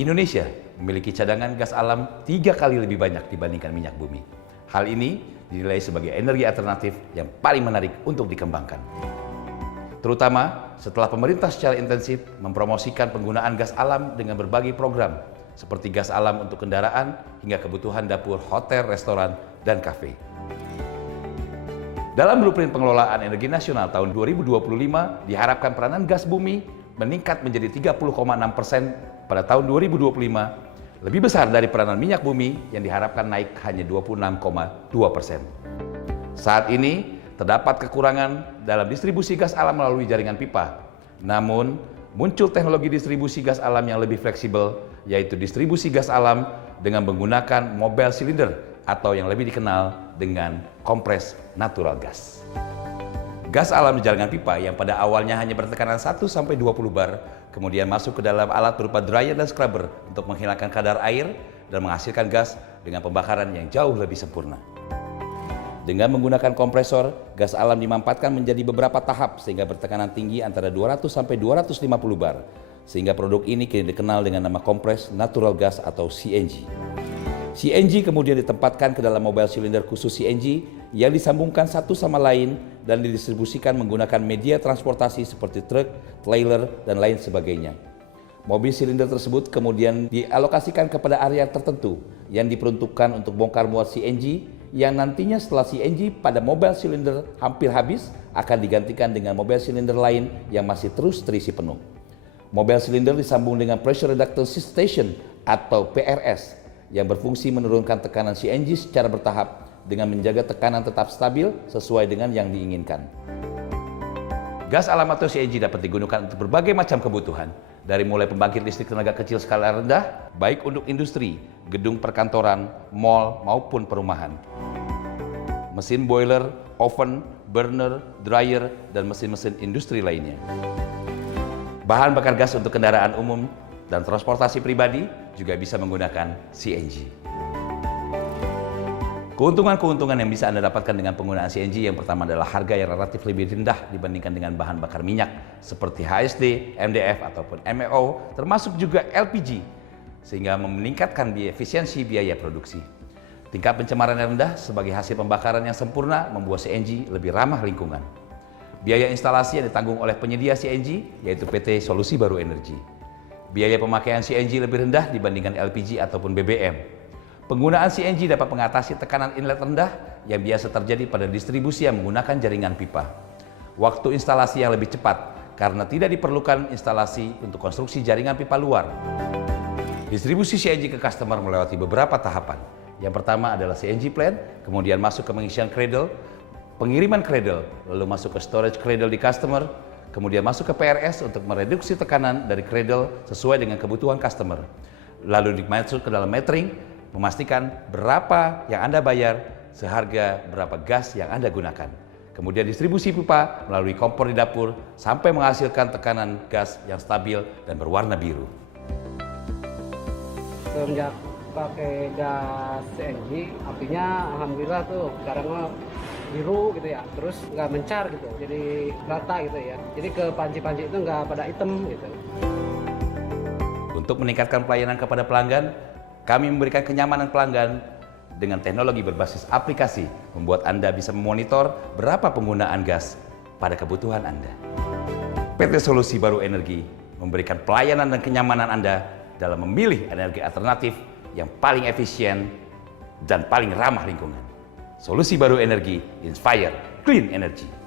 Indonesia memiliki cadangan gas alam 3 kali lebih banyak dibandingkan minyak bumi. Hal ini dinilai sebagai energi alternatif yang paling menarik untuk dikembangkan. Terutama setelah pemerintah secara intensif mempromosikan penggunaan gas alam dengan berbagai program, seperti gas alam untuk kendaraan hingga kebutuhan dapur, hotel, restoran, dan kafe. Dalam blueprint pengelolaan energi nasional tahun 2025, diharapkan peranan gas bumi meningkat menjadi 30,6% pada tahun 2025, lebih besar dari peranan minyak bumi yang diharapkan naik hanya 26,2%. Saat ini, terdapat kekurangan dalam distribusi gas alam melalui jaringan pipa. Namun, muncul teknologi distribusi gas alam yang lebih fleksibel, yaitu distribusi gas alam dengan menggunakan mobile cylinder atau yang lebih dikenal dengan kompres natural gas. Gas alam di jaringan pipa yang pada awalnya hanya bertekanan 1-20 bar, kemudian masuk ke dalam alat berupa dryer dan scrubber untuk menghilangkan kadar air dan menghasilkan gas dengan pembakaran yang jauh lebih sempurna. Dengan menggunakan kompresor, gas alam dimampatkan menjadi beberapa tahap sehingga bertekanan tinggi antara 200-250 bar, sehingga produk ini kini dikenal dengan nama kompres natural gas atau CNG. CNG kemudian ditempatkan ke dalam mobile cylinder khusus CNG yang disambungkan satu sama lain dan didistribusikan menggunakan media transportasi seperti truk, trailer, dan lain sebagainya. Mobil silinder tersebut kemudian dialokasikan kepada area tertentu yang diperuntukkan untuk bongkar muat CNG yang nantinya setelah CNG pada mobile cylinder hampir habis akan digantikan dengan mobile cylinder lain yang masih terus terisi penuh. Mobile cylinder disambung dengan pressure reductance station atau PRS yang berfungsi menurunkan tekanan CNG secara bertahap dengan menjaga tekanan tetap stabil sesuai dengan yang diinginkan. Gas alam atau CNG dapat digunakan untuk berbagai macam kebutuhan, dari mulai pembangkit listrik tenaga kecil skala rendah, baik untuk industri, gedung perkantoran, mal, maupun perumahan. Mesin boiler, oven, burner, dryer, dan mesin-mesin industri lainnya. Bahan bakar gas untuk kendaraan umum dan transportasi pribadi juga bisa menggunakan CNG. Keuntungan-keuntungan yang bisa Anda dapatkan dengan penggunaan CNG yang pertama adalah harga yang relatif lebih rendah dibandingkan dengan bahan bakar minyak seperti HSD, MDF, ataupun MEO, termasuk juga LPG, sehingga meningkatkan efisiensi biaya produksi. Tingkat pencemaran yang rendah sebagai hasil pembakaran yang sempurna membuat CNG lebih ramah lingkungan. Biaya instalasi yang ditanggung oleh penyedia CNG yaitu PT Solusi Baru Energi. Biaya pemakaian CNG lebih rendah dibandingkan LPG ataupun BBM. Penggunaan CNG dapat mengatasi tekanan inlet rendah yang biasa terjadi pada distribusi yang menggunakan jaringan pipa. Waktu instalasi yang lebih cepat karena tidak diperlukan instalasi untuk konstruksi jaringan pipa luar. Distribusi CNG ke customer melewati beberapa tahapan. Yang pertama adalah CNG plant, kemudian masuk ke pengisian cradle, pengiriman cradle, lalu masuk ke storage cradle di customer, kemudian masuk ke PRS untuk mereduksi tekanan dari cradle sesuai dengan kebutuhan customer. Lalu dimasuk ke dalam metering, memastikan berapa yang Anda bayar seharga berapa gas yang Anda gunakan. Kemudian distribusi pipa melalui kompor di dapur sampai menghasilkan tekanan gas yang stabil dan berwarna biru. Semenjak pakai gas CNG, apinya alhamdulillah tuh sekarang biru gitu ya, terus nggak mencar gitu, jadi rata gitu ya. Jadi ke panci-panci itu nggak pada hitam gitu. Untuk meningkatkan pelayanan kepada pelanggan, kami memberikan kenyamanan pelanggan dengan teknologi berbasis aplikasi, membuat Anda bisa memonitor berapa penggunaan gas pada kebutuhan Anda. PT Solusi Baru Energi memberikan pelayanan dan kenyamanan Anda dalam memilih energi alternatif yang paling efisien dan paling ramah lingkungan. Solusi Baru Energi, Inspire Clean Energy.